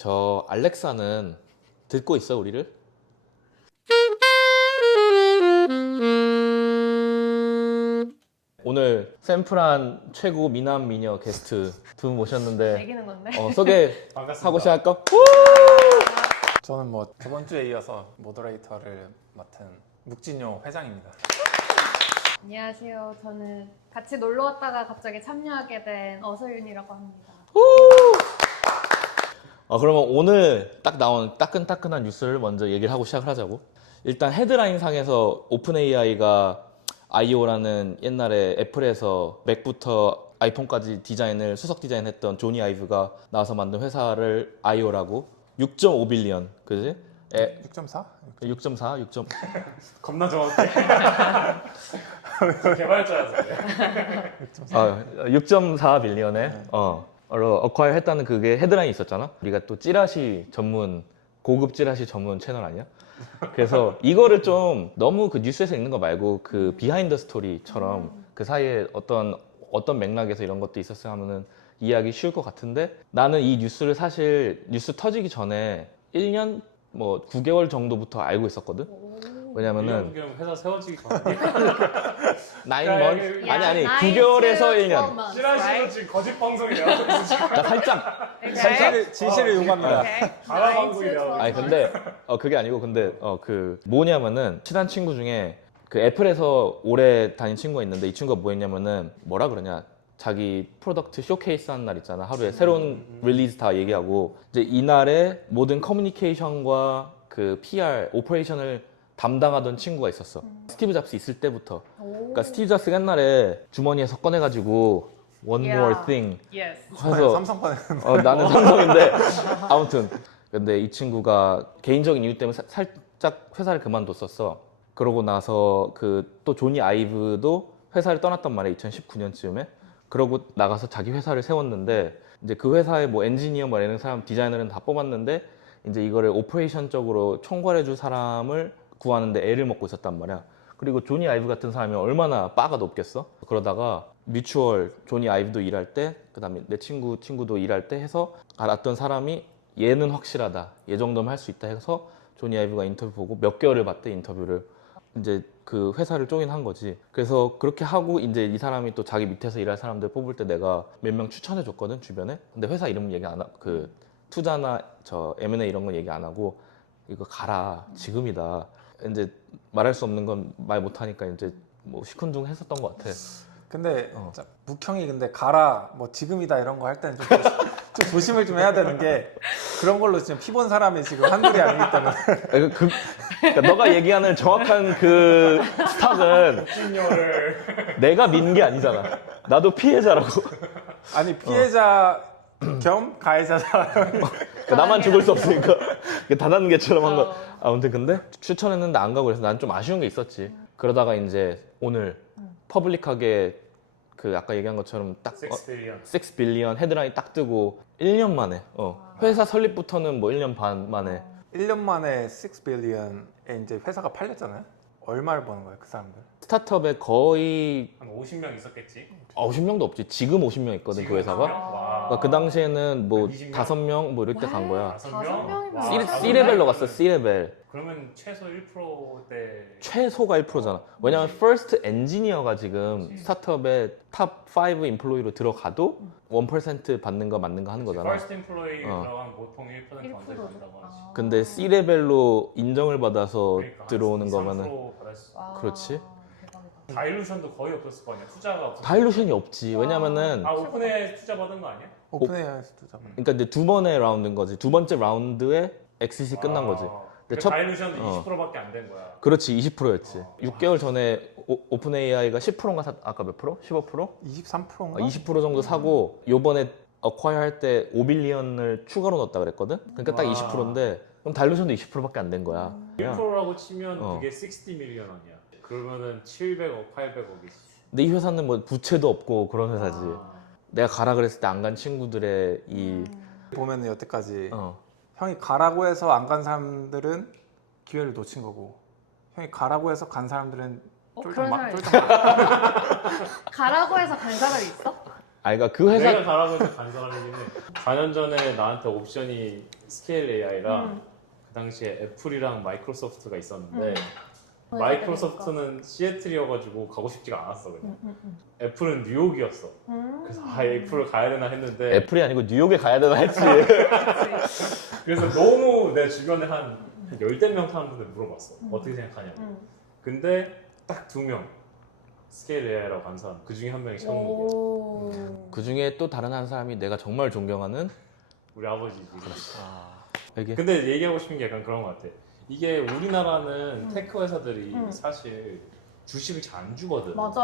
저 알렉사는 듣고 있어 우리를? 오늘 샌프란 최고 미남 미녀 게스트 두 분 모셨는데 매기는 건데. 소개하고 반갑습니다. 시작할까? 저는 뭐 저번 주에 이어서 모더레이터를 맡은 묵진용 회장입니다. 안녕하세요. 저는 같이 놀러 왔다가 갑자기 참여하게 된 어서윤이라고 합니다. 그러면 오늘 딱 나온 따끈따끈한 뉴스를 먼저 얘기를 하고 시작을 하자고. 일단 헤드라인 상에서 오픈 AI가 IO라는 옛날에 애플에서 맥부터 아이폰까지 디자인을 수석 디자인했던 조니 아이브가 나와서 만든 회사를 IO라고 6.5 빌리언, 그지? 6.4? 6.4, 6. 겁나 정확해. 개발자라서 그래. 6.4 빌리언에 어콰이어 했다는 그게 헤드라인이 있었잖아. 우리가 또 찌라시 전문 고급 찌라시 전문 채널 아니야? 그래서 이거를 좀 너무 그 뉴스에서 읽는 거 말고 그 비하인드 스토리처럼 그 사이에 어떤 맥락에서 이런 것도 있었어야 하면은 이해하기 쉬울 것 같은데, 나는 이 뉴스를 사실 뉴스 터지기 전에 1년 뭐 9개월 정도부터 알고 있었거든. 왜냐면은 1년 회사 세워지기 전에 9 months? 야, 아니 9 9개월에서 to 1년 12 months, 찌라시도 right? 지금 거짓 방송이야. 나 살짝 진실을 요구합니다. Okay. 가라 9 to 방송이야. 12 아니 근데 그게 아니고, 근데 그 뭐냐면은 친한 친구 중에 그 애플에서 오래 다닌 친구가 있는데, 이 친구가 뭐 했냐면은 뭐라 그러냐, 자기 프로덕트 쇼케이스 하는 날 있잖아. 하루에 새로운 릴리즈 다 얘기하고, 이제 이날에 모든 커뮤니케이션과 그 PR 오퍼레이션을 담당하던 친구가 있었어. 스티브 잡스 있을 때부터. 그러니까 스티브 잡스가 옛날에 주머니에서 꺼내가지고 one more Yeah. thing Yes. 해서 삼성판에 나는 삼성인데 아무튼 근데 이 친구가 개인적인 이유 때문에 살짝 회사를 그만뒀었어. 그러고 나서 그 또 조니 아이브도 회사를 떠났단 말이야, 2019년쯤에. 그러고 나가서 자기 회사를 세웠는데, 이제 그 회사에 뭐 엔지니어 뭐 이런 사람, 디자이너는 다 뽑았는데, 이제 이거를 오퍼레이션적으로 총괄해줄 사람을 구하는데 애를 먹고 있었단 말이야. 그리고 조니 아이브 같은 사람이 얼마나 바가 높겠어? 그러다가 뮤추얼 조니 아이브도 일할 때, 그다음에 내 친구도 일할 때 해서 알았던 사람이 얘는 확실하다, 얘 정도면 할 수 있다 해서 조니 아이브가 인터뷰 보고 몇 개월을 봤대, 인터뷰를. 이제 그 회사를 조인한 거지. 그래서 그렇게 하고 이제 이 사람이 또 자기 밑에서 일할 사람들 뽑을 때 내가 몇 명 추천해 줬거든, 주변에. 근데 회사 이름 얘기 안 하고, 그 투자나 저 M&A 이런 건 얘기 안 하고, 이거 가라, 지금이다. 이제 말할 수 없는 건 말 못 하니까 이제 뭐 시큰둥 했었던 것 같아. 근데 진짜 묵형이 근데 가라 뭐 지금이다 이런 거 할 때는 좀 조심을 좀 해야 되는 게, 그런 걸로 지금 피본 사람이 지금 한둘이 아니기 때문에. 그러니까 너가 얘기하는 정확한 그 스탁은 묵진용을 내가 민 게 아니잖아. 나도 피해자라고. 아니 피해자 겸 가해자다. 그러니까 나만 죽을 수 없으니까 다단계처럼 한 거. 아무튼 근데 추천했는데 안 가고, 그래서 난 좀 아쉬운 게 있었지. 그러다가 이제 오늘 퍼블릭하게 그 아까 얘기한 것처럼 딱 6 빌리언 헤드라인 딱 뜨고 1년 만에 회사 설립부터는 뭐 1년 반 만에 1년 만에 6 빌리언에 이제 회사가 팔렸잖아요. 얼마를 버는 거예요, 그 사람들? 스타트업에 거의 한 50명 있었겠지? 50명도 없지. 지금 50명 있거든, 그 회사가. 와. 그러니까 그 당시에는 뭐 20명? 5명 뭐 이럴 때 간 거야. 5명이면 와, 진짜 C레벨로 갔어, C레벨. 그러면 최소 1%대 최소가 1%잖아. 왜냐면 first engineer가 지금 스타트업의 탑 5 인플로이로 들어가도 1% 받는 거 맞는 거 하는 거잖아. 퍼스트 인플로이 어. 들어가면 보통 1% 언저리 받는다고 하지. 근데 C레벨로 인정을 받아서 그러니까 들어오는 한 거면은 3% 받았어. 그렇지. 대박이다. 다일루션도 거의 없었을 거 아니야. 투자가 없었을 다일루션이 없지. 왜냐면은 오픈에 투자 받은 거 아니야? 오픈AI에서 투자. 그러니까 이제 두 번의 라운드인 거지. 두 번째 라운드에 엑시시 끝난 거지. 근데 첫- 다일루션도 어. 20%밖에 안 된 거야. 그렇지, 20%였지. 6개월 전에 오픈 AI가 10%인가 아까 몇 프로? 15%? 23%인가? 20% 정도 사고 요번에 어콰이어 할 때 5빌리언을 추가로 넣었다 그랬거든? 그러니까 딱 와. 20%인데 그럼 다일루션도 20%밖에 안 된 거야. 1%라고 치면 어. 그게 60 밀리언 원이야. 그러면은 700억, 800억이지. 근데 이 회사는 뭐 부채도 없고 그런 회사지. 내가 가라 그랬을 때 안 간 친구들의 이 보면은 여태까지 어. 형이 가라고 해서 안 간 사람들은 기회를 놓친 거고, 형이 가라고 해서 간 사람들은 그런 쫄딱 사람이 쫄딱 가라고 해서 간 사람이 있어? 그러니까 그 회사 내가 가라고 해서 간 사람이긴 해. 4년 전에 나한테 옵션이 스케일 AI랑 그 당시에 애플이랑 마이크로소프트가 있었는데 마이크로소프트는 시애틀이어가지고 가고 싶지가 않았어 그냥. 애플은 뉴욕이었어. 그래서 애플을 가야 되나 했는데 애플이 아니고 뉴욕에 가야 되나 했지. 그래서 너무 내 주변에 한 열댓 명 타는 분들 물어봤어. 어떻게 생각하냐고. 근데 딱 2명 스케일 AI라고 간 사람 그 중에 한 명이 창욱이야. 그 중에 또 다른 한 사람이 내가 정말 존경하는 우리 아버지지. 이게 근데 얘기하고 싶은 게 약간 그런 것 같아. 이게 우리나라는 테크 회사들이 음. 사실 주식을 잘 안 주거든. 맞아.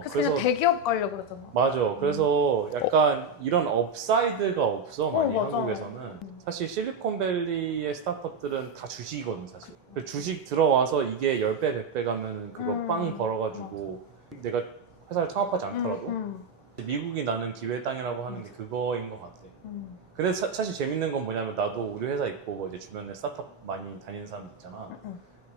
그래서 그래서 그냥 대기업 가려고 그러잖아. 맞아. 그래서 약간 이런 업사이드가 없어 많이 맞아. 한국에서는. 사실 실리콘밸리의 스타트업들은 다 주식이거든 사실. 주식 들어와서 이게 10배, 100배 가면 그거 빵 벌어가지고 내가 회사를 창업하지 않더라도 미국이 나는 기회의 땅이라고 하는 게 그거인 것 같아. 근데 사실 재밌는 건 뭐냐면 나도 우리 회사 있고 이제 주변에 스타트업 많이 다니는 사람 있잖아.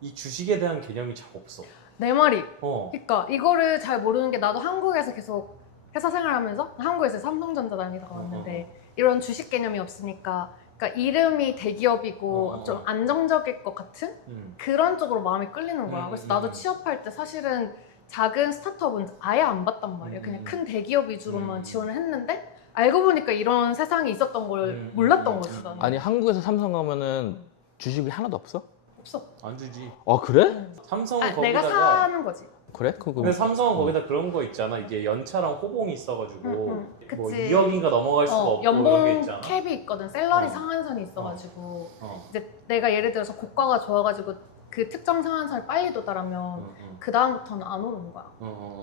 이 주식에 대한 개념이 잘 없어. 내 말이. 어. 그러니까 이거를 잘 모르는 게 나도 한국에서 계속 회사 생활하면서 한국에서 삼성전자 다니다가 왔는데 이런 주식 개념이 없으니까 그러니까 이름이 대기업이고 좀 안정적일 것 같은 그런 쪽으로 마음이 끌리는 거야. 그래서 나도 취업할 때 사실은 작은 스타트업은 아예 안 봤단 말이야. 그냥 큰 대기업 위주로만 지원을 했는데 알고 보니까 이런 세상이 있었던 걸 몰랐던 거지 나는. 아니 한국에서 삼성 가면은 주식이 하나도 없어? 없어. 안 주지. 그래? 삼성은 내가 거기다가 사는 거지. 그래? 그거 근데 삼성은 거기다 그런 거 있잖아. 이게 연차랑 호봉이 있어가지고 뭐 그치. 2억인가 넘어갈 수가 없고 이런 게 연봉 있잖아. 캡이 있거든. 샐러리 어. 상한선이 있어가지고 어. 이제 내가 예를 들어서 고가가 좋아가지고 그 특정 상한선을 빨리 도달하면 그 다음부터는 안 오르는 거야.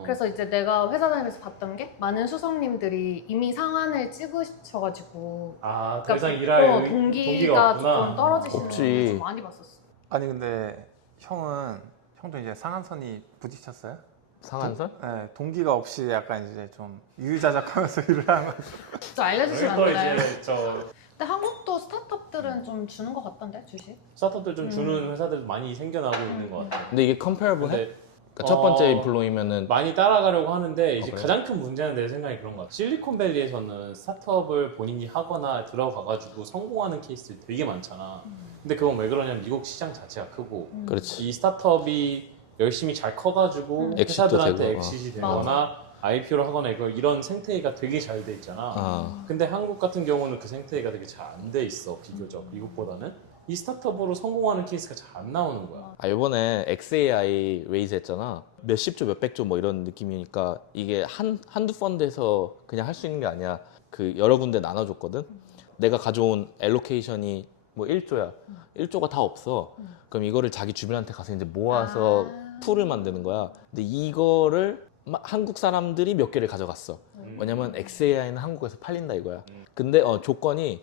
그래서 이제 내가 회사 다니면서 봤던 게 많은 수석님들이 이미 상한을 찍으셔가지고 더 이상 일할 동기가 없구나. 조금 떨어지시는 없지. 걸 좀 많이 봤었어. 아니 근데 형도 이제 상한선이 부딪혔어요? 상한선? 네, 동기가 없이 약간 이제 좀 유유자적하면서 일을 하는 거. 좀 알려주시면 안 그러니까 되나요? 이제 저 근데 한국도 스타트업들은 좀 주는 것 같던데 주식? 스타트업들 좀 주는 회사들 많이 생겨나고 있는 것 같아. 근데 이게 컴페어블 해? 근데 그러니까 첫 번째 인플로이면은 많이 따라가려고 하는데 이제 그래? 가장 큰 문제는 내 생각에 그런 것 같아. 실리콘밸리에서는 스타트업을 본인이 하거나 들어가가지고 성공하는 케이스들이 되게 많잖아. 근데 그건 왜 그러냐면 미국 시장 자체가 크고 그렇지. 이 스타트업이 열심히 잘 커가지고 엑시트도 회사들한테 되고, 엑시트 되거나 IPO를 하거나 이런 생태계가 되게 잘 돼 있잖아. 근데 한국 같은 경우는 그 생태계가 되게 잘 안 돼 있어 비교적 미국보다는. 이 스타트업으로 성공하는 케이스가 잘 안 나오는 거야. 이번에 XAI 레이즈 했잖아. 몇십 조, 몇백 조 뭐 이런 느낌이니까 이게 한두 펀드에서 그냥 할 수 있는 게 아니야. 그 여러 군데 나눠줬거든. 내가 가져온 엘로케이션이 뭐 1조야. 1조가 다 없어. 그럼 이거를 자기 주변한테 가서 이제 모아서 풀을 만드는 거야. 근데 이거를 한국 사람들이 몇 개를 가져갔어. 왜냐면 XAI는 한국에서 팔린다 이거야. 근데 조건이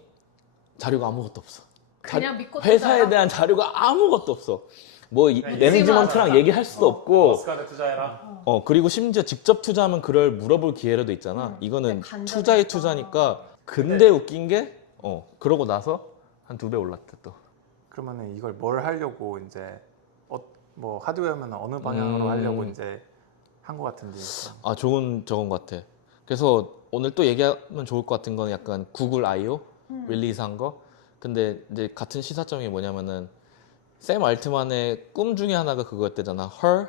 자료가 아무것도 없어. 그냥 믿고 회사에 투자해라? 대한 자료가 아무것도 없어. 뭐 그냥 매니지먼트랑 얘기할 수도 없고. 머스카드 투자해라. 그리고 심지어 직접 투자하면 그걸 물어볼 기회라도 있잖아. 이거는 간접이니까. 투자의 투자니까. 근데 웃긴 게 그러고 나서 한 2배 올랐대 또. 그러면은 이걸 뭘 하려고 이제 뭐 하드웨어면 어느 방향으로 하려고 이제 한 것 같은데. 좋은 저건 것 같아. 그래서 오늘 또 얘기하면 좋을 것 같은 건 약간 구글 I.O. 릴리즈한 거. 근데 이제 같은 시사점이 뭐냐면은 샘 알트만의 꿈 중에 하나가 그거였대잖아. Her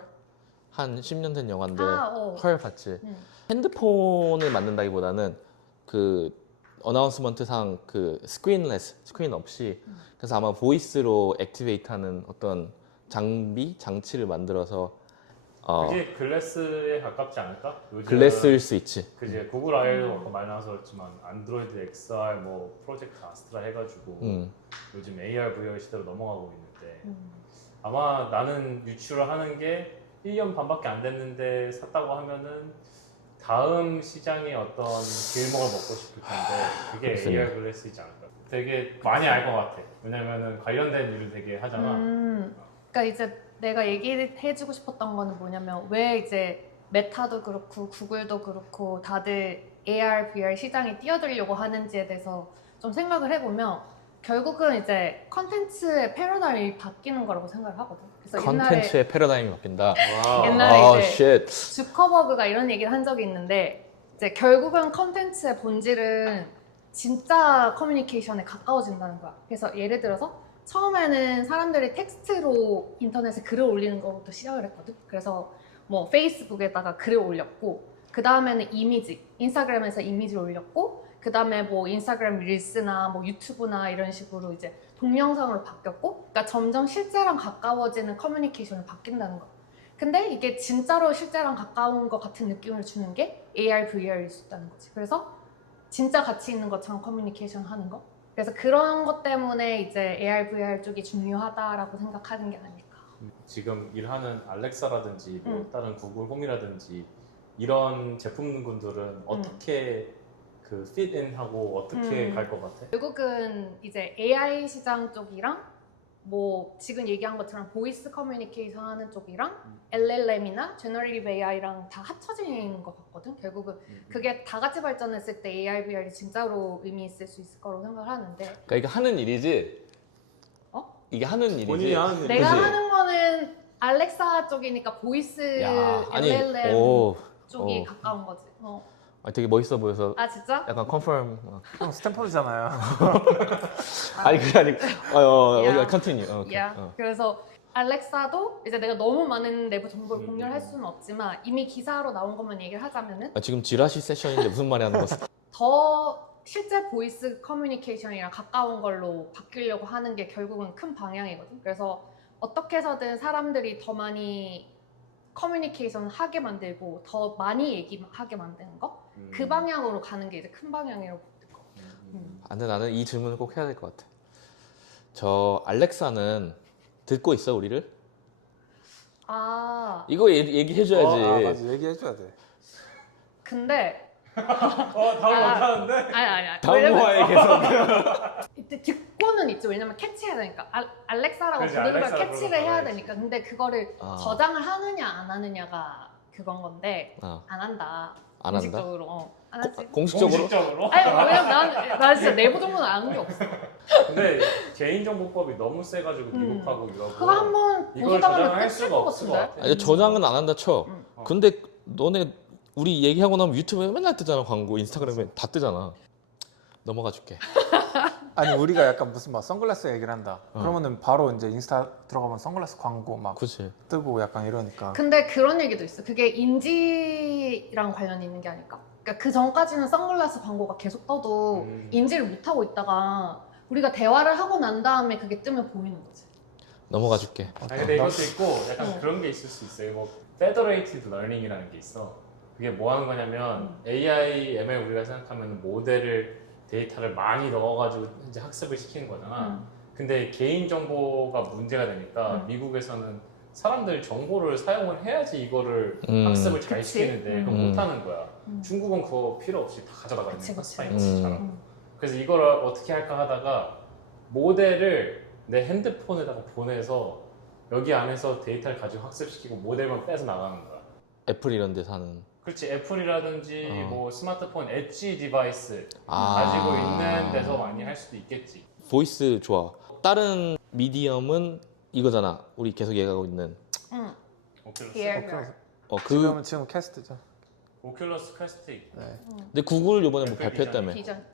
한 10년 된 영화인데 Her 봤지? 핸드폰을 만든다기보다는 그 어나운스먼트상 그 스크린 없이 그래서 아마 보이스로 액티베이트하는 어떤 장치를 만들어서 그게 글래스에 가깝지 않을까? 요즘 글래스일 수 있지. 그지 구글 아이도 아까 말 나와서 그렇지만 안드로이드 XR 뭐 프로젝트 아스트라 해가지고 요즘 AR VR 시대로 넘어가고 있는데 아마 나는 유출을 하는 게 1년 반밖에 안 됐는데 샀다고 하면은 다음 시장의 어떤 길목을 먹고 싶을 텐데 그게 그렇습니다. AR 글래스이지 않을까? 되게 많이 알 것 같아. 왜냐면은 관련된 일을 되게 하잖아. 그러니까 이제 내가 얘기해주고 싶었던 거는 뭐냐면 왜 이제 메타도 그렇고 구글도 그렇고 다들 AR, VR 시장에 뛰어들려고 하는지에 대해서 좀 생각을 해보면 결국은 이제 컨텐츠의 패러다임이 바뀌는 거라고 생각을 하거든. 그래서 컨텐츠의 패러다임이 바뀐다. 옛날에 쉣. 주커버그가 이런 얘기를 한 적이 있는데 이제 결국은 컨텐츠의 본질은 진짜 커뮤니케이션에 가까워진다는 거야. 그래서 예를 들어서 처음에는 사람들이 텍스트로 인터넷에 글을 올리는 것부터 시작을 했거든. 그래서 뭐 페이스북에다가 글을 올렸고, 그 다음에는 이미지, 인스타그램에서 이미지를 올렸고, 그 다음에 뭐 인스타그램 릴스나 뭐 유튜브나 이런 식으로 이제 동영상으로 바뀌었고, 그러니까 점점 실제랑 가까워지는 커뮤니케이션이 바뀐다는 거야. 근데 이게 진짜로 실제랑 가까운 것 같은 느낌을 주는 게 AR, VR일 수 있다는 거지. 그래서 진짜 가치 있는 것처럼 커뮤니케이션 하는 거. 그래서 그런 것 때문에 이제 AR, VR 쪽이 중요하다라고 생각하는 게 아닐까. 지금 일하는 알렉사라든지 뭐 다른 구글 홈이라든지 이런 제품군들은 어떻게 그 핏인하고 어떻게 갈 것 같아? 결국은 이제 AI 시장 쪽이랑 뭐 지금 얘기한 것처럼 보이스 커뮤니케이션 하는 쪽이랑 LLM이나 제너레이티브 AI랑 다 합쳐진 것 같거든. 결국은 그게 다 같이 발전했을 때 AR, VR이 진짜로 의미 있을 수 있을 거라고 생각을 하는데, 그러니까 이게 하는 일이지. 이게 하는 일이지. 본인이 하는 일. 내가 그치? 하는 거는 알렉사 쪽이니까 보이스 야, 아니, LLM 오, 쪽이 오. 가까운 거지. 되게 멋있어 보여서 아 진짜? 약간 컨펌. 형 스탠퍼드잖아요. 아니 그게 아니고 야. 컨티뉴. 그래서 알렉사도 이제 내가 너무 많은 내부 정보를 공유를 할 수는 없지만 이미 기사로 나온 것만 얘기를 하자면은 지금 지라시 세션인데 무슨 말이 하는 거지? 더 실제 보이스 커뮤니케이션이랑 가까운 걸로 바뀌려고 하는 게 결국은 큰 방향이거든. 그래서 어떻게 해서든 사람들이 더 많이 커뮤니케이션 하게 만들고 더 많이 얘기하게 만드는 거? 그 방향으로 가는 게 이제 큰 방향이라고 볼 거. 근데 나는 이 질문을 꼭 해야 될 것 같아. 저 알렉사는 듣고 있어 우리를? 아 이거 얘기해줘야지. 맞아, 얘기해줘야 돼. 근데 답을 못하는데? 아니 다음화에 계속. 이때 듣고는 있죠. 왜냐면 캐치해야 되니까 알렉사라고 그치, 부르는 걸 알렉사라고 캐치를 부르는 해야 거야, 되니까. 근데 그거를 저장을 하느냐 안 하느냐가 그건 건데 안 한다. 안 한다? 공식적으로 안 하지. 공식적으로? 아니 왜냐면 난 진짜 내부 정보는 아는 게 없어. 근데 개인정보법이 너무 세가지고 미국하고 유럽은 그거 한번 이걸 고소당하면 저장할 끝일 수가 것 없을 것 같은데. 같아. 아니, 저장은 안 한다 쳐. 어. 근데 너네 우리 얘기하고 나면 유튜브에 맨날 뜨잖아 광고, 인스타그램에 다 뜨잖아. 넘어가 줄게. 아니 우리가 약간 무슨 막 선글라스 얘기를 한다. 그러면은 바로 이제 인스타 들어가면 선글라스 광고 막 그치. 뜨고 약간 이러니까. 근데 그런 얘기도 있어. 그게 인지랑 관련이 있는 게 아닐까? 그러니까 그 전까지는 선글라스 광고가 계속 떠도 인지를 못 하고 있다가 우리가 대화를 하고 난 다음에 그게 뜨면 보이는 거지. 넘어가 줄게. 아니 근데 이것도 있고 약간 그런 게 있을 수 있어요. 뭐 Federated Learning이라는 게 있어. 그게 뭐 하는 거냐면 AI, ML 우리가 생각하면 모델을 데이터를 많이 넣어가지고 이제 학습을 시키는 거잖아. 근데 개인 정보가 문제가 되니까 미국에서는 사람들 정보를 사용을 해야지 이거를 학습을 잘 그치. 시키는데 그거 못 하는 거야. 중국은 그거 필요 없이 다 가져다가 있는 그치, 거야. 그치. 사이언스처럼. 그래서 이걸 어떻게 할까 하다가 모델을 내 핸드폰에다가 보내서 여기 안에서 데이터를 가지고 학습시키고 모델만 빼서 나가는 거야. 애플 이런 데 사는. 그렇지. 애플이라든지 뭐 스마트폰 엣지 디바이스 아. 가지고 있는 데서 많이 할 수도 있겠지. 보이스 좋아. 다른 미디엄은 이거잖아. 우리 계속 얘기하고 있는. 오큘러스. VR. 지금 캐스트죠. 오큘러스 퀘스트 있고. 네. 근데 구글 이번에 뭐 애플 발표했다며. 비전.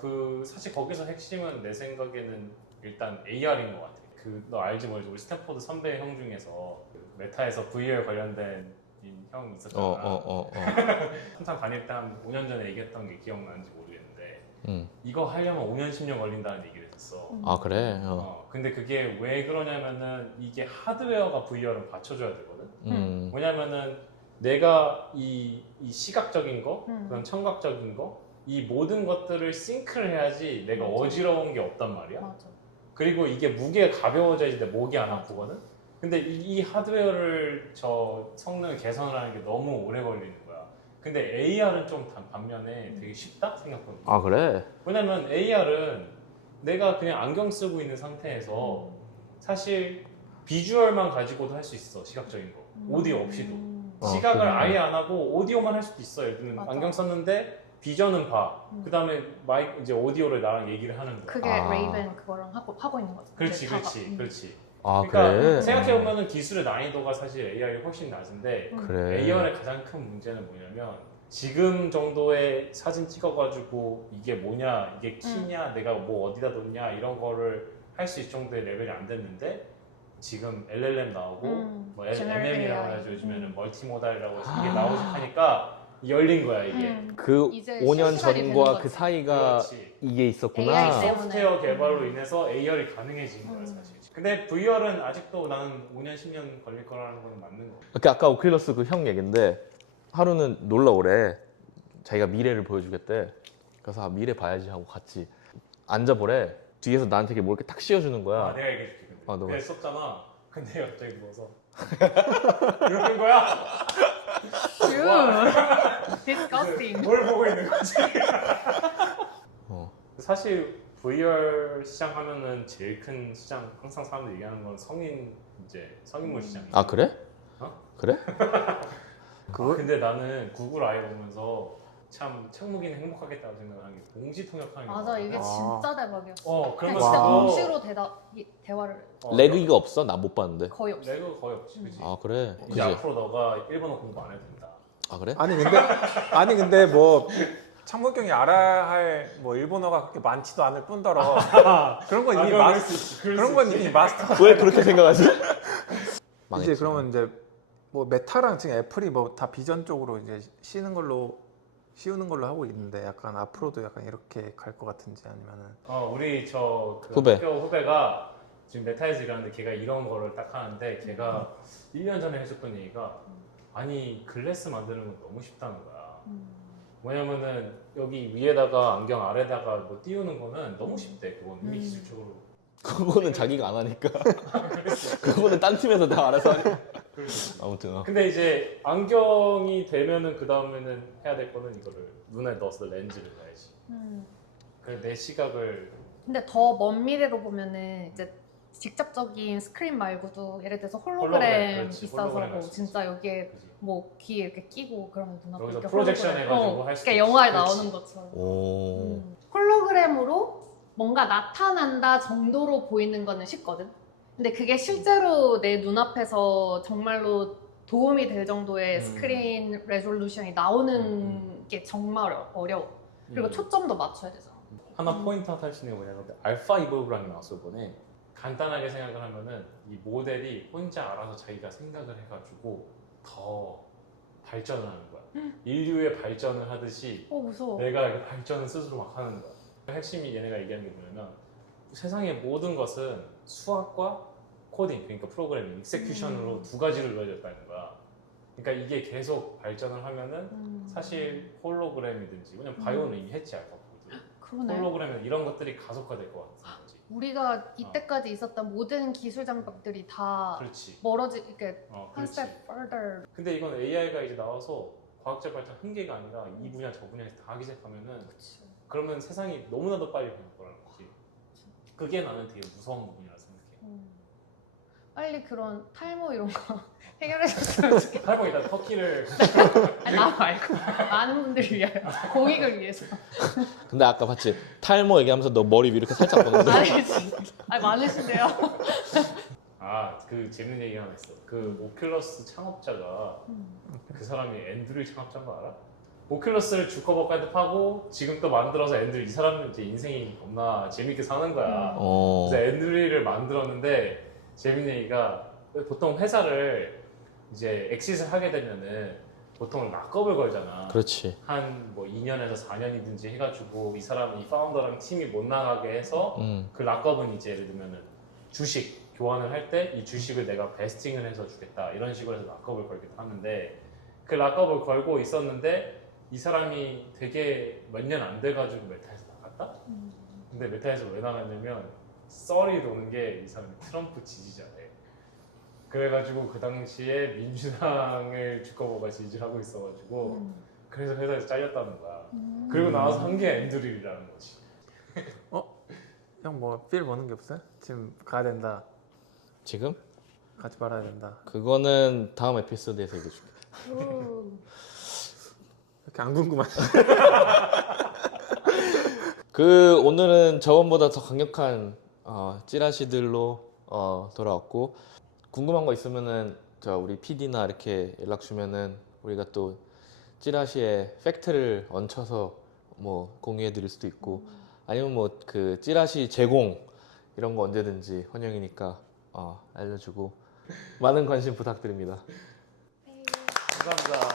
그 사실 거기서 핵심은 내 생각에는 일단 AR인 것 같아. 너 알지 모르지? 우리 스탠포드 선배 형 중에서 그 메타에서 VR 관련된 형 있었잖아. 한참 다닐 때 한 5년 전에 얘기했던 게 기억나는지 모르겠는데 이거 하려면 5년 10년 걸린다는 얘기를 했었어. 아 그래? 근데 그게 왜 그러냐면은 이게 하드웨어가 VR은 받쳐줘야 되거든. 음. 왜냐면은 내가 이 시각적인 거, 그다음 청각적인 거, 이 모든 것들을 싱크를 해야지 내가 어지러운 게 없단 말이야. 맞아. 그리고 이게 무게가 가벼워져야지 내 목이 안 아프거든. 근데 이 하드웨어를 저 성능을 개선하는 게 너무 오래 걸리는 거야. 근데 AR은 좀 반면에 되게 쉽다 생각보다. 아 그래? 왜냐면 AR은 내가 그냥 안경 쓰고 있는 상태에서 사실 비주얼만 가지고도 할 수 있어. 시각적인 거. 오디오 없이도. 시각을 그래. 아예 안 하고 오디오만 할 수도 있어. 예를 들면 맞아. 안경 썼는데 비전은 봐. 그 다음에 마이크 이제 오디오를 나랑 얘기를 하는 거야. 그게 레이븐 그거랑 하고 있는 거죠. 그렇지, 메타가. 그렇지. 아 그러니까 그래? 생각해보면 기술의 난이도가 사실 AI이 훨씬 낮은데 그래. AR의 가장 큰 문제는 뭐냐면 지금 정도의 사진 찍어가지고 이게 뭐냐, 이게 키냐, 내가 뭐 어디다 놓냐 이런 거를 할 수 있을 정도의 레벨이 안 됐는데 지금 LLM 나오고 뭐 Generative MM이라고 AI. 해야죠. 요즘에는 멀티모달이라고 해서 이게 나오기 하니까 열린 거야 이게. 그 이제 5년 실시간이 되는 전과 거지. 그 사이가 그렇지. 이게 있었구나. AI 때문에. 소프트웨어 개발로 인해서 AR이 가능해진 거야 사실. 근데 VR은 아직도 나는 5년 10년 걸릴 거라는 거는 맞는 거. 그 아까 오큘러스 그 형 얘긴데 하루는 놀러 오래. 자기가 미래를 보여주겠대. 그래서 아, 미래 봐야지 하고 같이 앉아보래. 뒤에서 나한테 이렇게 뭐 이렇게 탁 씌워주는 거야. 아, 내가 얘기해줄게. 근데. 아, 너가. 내가 썼잖아. 근데 갑자기 누워서 이러는 거야. Disgusting. 뭘 보고 있는 거지? 어. 사실 VR 시장 하면은 제일 큰 시장 항상 사람들이 얘기하는 건 성인물 시장이야. 아 그래? 어? 그래? 근데 나는 구글 아이 보면서 참 책무기는 행복하겠다고 생각하는 게 동시 통역하는 게 맞아, 이게 아. 진짜 대박이었어. 그런 그냥 거 진짜 와. 동시로 대화를 레그가 없어? 나 못 봤는데. 거의 없어. 레그 거의 없지, 그지? 아 그래? 이제 그지? 앞으로 너가 일본어 공부 안 해도 된다. 아 그래? 아니 근데 뭐 창문경이 알아야 할 뭐 일본어가 그렇게 많지도 않을 뿐더러 그런 건 이미 그런 건 이미 마스터. 왜 그렇게 생각하지? 이제 망했지. 그러면 이제 뭐 메타랑 지금 애플이 뭐 다 비전 쪽으로 이제 씌우는 걸로 하고 있는데 약간 앞으로도 약간 이렇게 갈 것 같은지 아니면은 우리 그 후배. 학교 후배가 지금 메타에서 일하는데 걔가 이런 거를 딱 하는데 걔가 1년 전에 해줬던 얘기가 아니 글래스 만드는 건 너무 쉽다는 거야. 왜냐면은 여기 위에다가 안경 아래다가 뭐 띄우는 거는 너무 쉽대. 그건 이미 기술적으로. 그거는 자기가 안 하니까. 그거는 딴 팀에서 다 알아서 하니까. 아무튼 근데 이제 안경이 되면은 그 다음에는 해야 될 거는 이거를 눈에 넣어서 렌즈를 넣어야지. 그래서 내 시각을 근데 더 먼 미래로 보면은 이제 직접적인 스크린 말고도 예를 들어서 홀로그램 그렇지. 있어서 홀로그램 뭐 할수 진짜 여기에 그지. 뭐 귀에 이렇게 끼고 그러면 눈앞에 여기서 이렇게 프로젝션 홀로그램. 해가지고 할 수도 그러니까 있지. 영화에 그렇지. 나오는 것처럼. 오. 홀로그램으로 뭔가 나타난다 정도로 보이는 거는 쉽거든. 근데 그게 실제로 내 눈앞에서 정말로 도움이 될 정도의 스크린 레졸루션이 나오는 게 정말 어려워. 그리고 초점도 맞춰야 되잖아. 하나 포인트 할 수 있는 게 뭐냐면 알파 이볼브라는 게 나왔어 이번에. 간단하게 생각을 하면은 이 모델이 혼자 알아서 자기가 생각을 해가지고 더 발전을 하는 거야. 인류의 발전을 하듯이 무서워. 내가 이렇게 발전을 스스로 막 하는 거야. 핵심이 얘네가 얘기하는 게 뭐냐면 세상의 모든 것은 수학과 코딩, 그러니까 프로그래밍, 익세큐션으로 두 가지로 이루어졌다는 거야. 그러니까 이게 계속 발전을 하면은 사실 홀로그램이든지, 왜냐면 바이오는 이미 했지 알파고도. 그러네. 홀로그램은 이런 것들이 가속화될 것 같은 거지. 우리가 이때까지 있었던 모든 기술 장벽들이 다 그렇지. 이렇게 어, 한 그렇지. step further. 근데 이건 AI가 이제 나와서 과학자 발전 한계가 아니라 이 분야 저 분야에서 다 하기 시작하면은 그러면 세상이 너무나도 빨리 변할 거라는 거지. 그게 나는 되게 무서운 부분이라 생각해. 빨리 그런 탈모 이런 거 해결해줬으면 좋겠다. 할거 일단 터키를 아니, 나 말고 많은 분들을 위하여 공익을 위해서. 근데 아까 봤지? 탈모 얘기하면서 너 머리 위 이렇게 살짝 보는데. 아니 많으신데요. 그 재밌는 얘기 하나 있어. 그 오큘러스 창업자가 그 사람이 앤드류 창업자인 거 알아? 오큘러스를 주커버까지 파고 지금 또 만들어서 앤드류 이 사람은 이제 인생이 겁나 재밌게 사는 거야. 어. 그래서 앤드류를 만들었는데 재밌는 얘기가 보통 회사를 이제 엑싯을 하게 되면은 보통 락업을 걸잖아. 그렇지. 한 뭐 2년에서 4년이든지 해가지고 이 사람 이 파운더랑 팀이 못 나가게 해서 그 락업은 이제 예를 들면은 주식 교환을 할 때 이 주식을 내가 베스팅을 해서 주겠다 이런 식으로 해서 락업을 걸기도 하는데 그 락업을 걸고 있었는데 이 사람이 되게 몇 년 안 돼가지고 메타에서 나갔다? 근데 메타에서 왜 나갔냐면 썰이 도는 게 이 사람이 트럼프 지지자래. 그래가지고 그 당시에 민주당을 주커버가 지지를 하고 있어가지고 그래서 회사에서 잘렸다는 거야. 그리고 나와서 한 게 앤드릴이라는 거지. 형 뭐 필 보는 게 없어요? 지금 가야 된다. 지금? 가지 말아야 된다. 그거는 다음 에피소드에서 얘기해줄게. 이렇게 안 궁금하지? 오늘은 저번보다 더 강력한 찌라시들로 돌아왔고 궁금한 거 있으면은 우리 PD나 이렇게 연락 주면은 우리가 또 찌라시에 팩트를 얹혀서 뭐 공유해 드릴 수도 있고 아니면 뭐 그 찌라시 제공 이런 거 언제든지 환영이니까 알려주고 많은 관심 부탁드립니다. 네. 감사합니다.